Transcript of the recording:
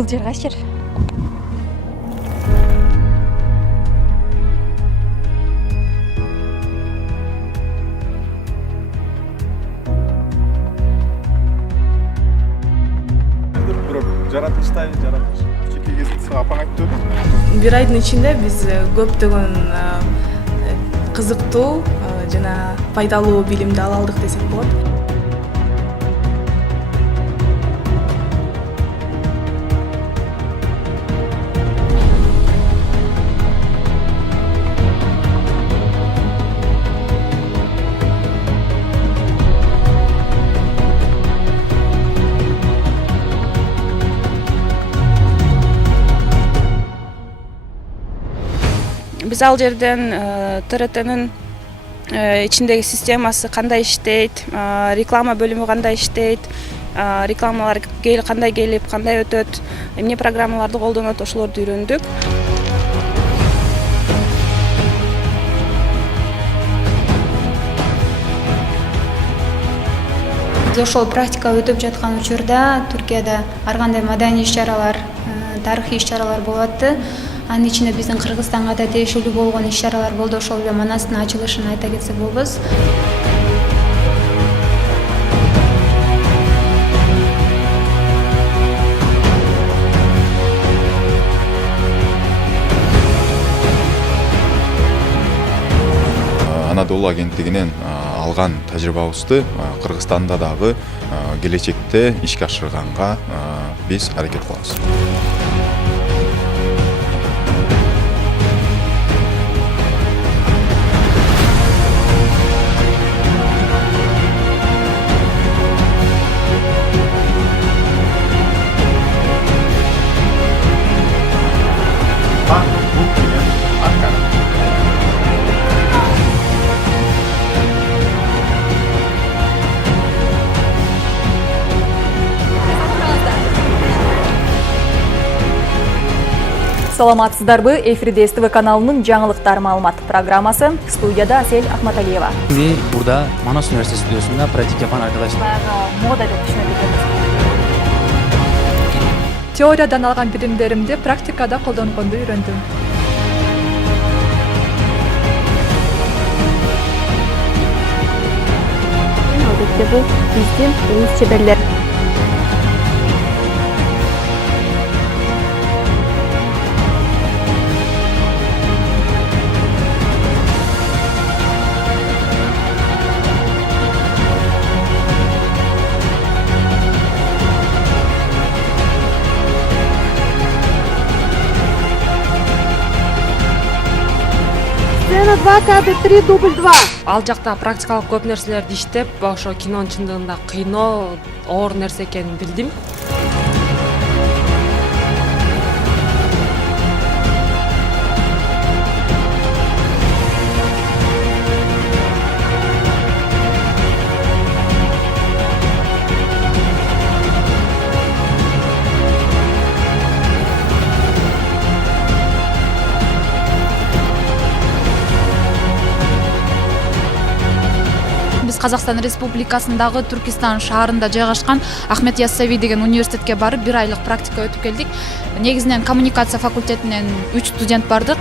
Бул жер кайсы жер? Жаратылыштай жеке кезекте апаң айтты өтті. Бир айдын ичинде биз көптөгөн кызыктуу жана пайдалуу билимди ала алдык десек болот. Биз ал жерден ТРТнын ичиндеги системасы кандай иштейт, реклама бөлүмү кандай иштейт, рекламалар кандай келип, кандай өтөт, эмне программаларды колдонот, ошолорду үйрөндүк. Ошол практика өтүп жаткан учурда Түркияда ар кандай маданий иш-чаралар, тарыхый иш-чаралар болуп атты. Анын ичинде биздин Кыргызстанга да тиешелүү болгон иш-чаралар болду. Ошол эле Манастын ачылышын айта кетсек болбос. Анадолу агенттигинен алган тажрыйбабызды Кыргызстанда дагы келечекте ишке ашырганга биз аракет кылабыз. Саламатсыздарбы? Эфирде СТВ каналынын жаңылыктар маалымат программасы. Студияда Асель Ахматалиева. Мен burada Манас университет студиясында практика япан arkadaşlar. Мода деп түшүнөт. Теориядан алган билимдеримди практикада колдонгонду үйрөндүм. Албетте бул биздин өз чеберлер. Сцена 2, кадр 3, дубль 2. Ал жакта практикалык көп нерселерди иштеп, ошо кинонун чындыгында кыйноо, оор нерсе экенин билдим. Казакстан Республикасындагы Түркистан шаарында жайгашкан Ахмет Яссауи деген университетке барып 1 айлык практика өтүп келдик. Негизинен коммуникация факультетинен 3 студент бардык.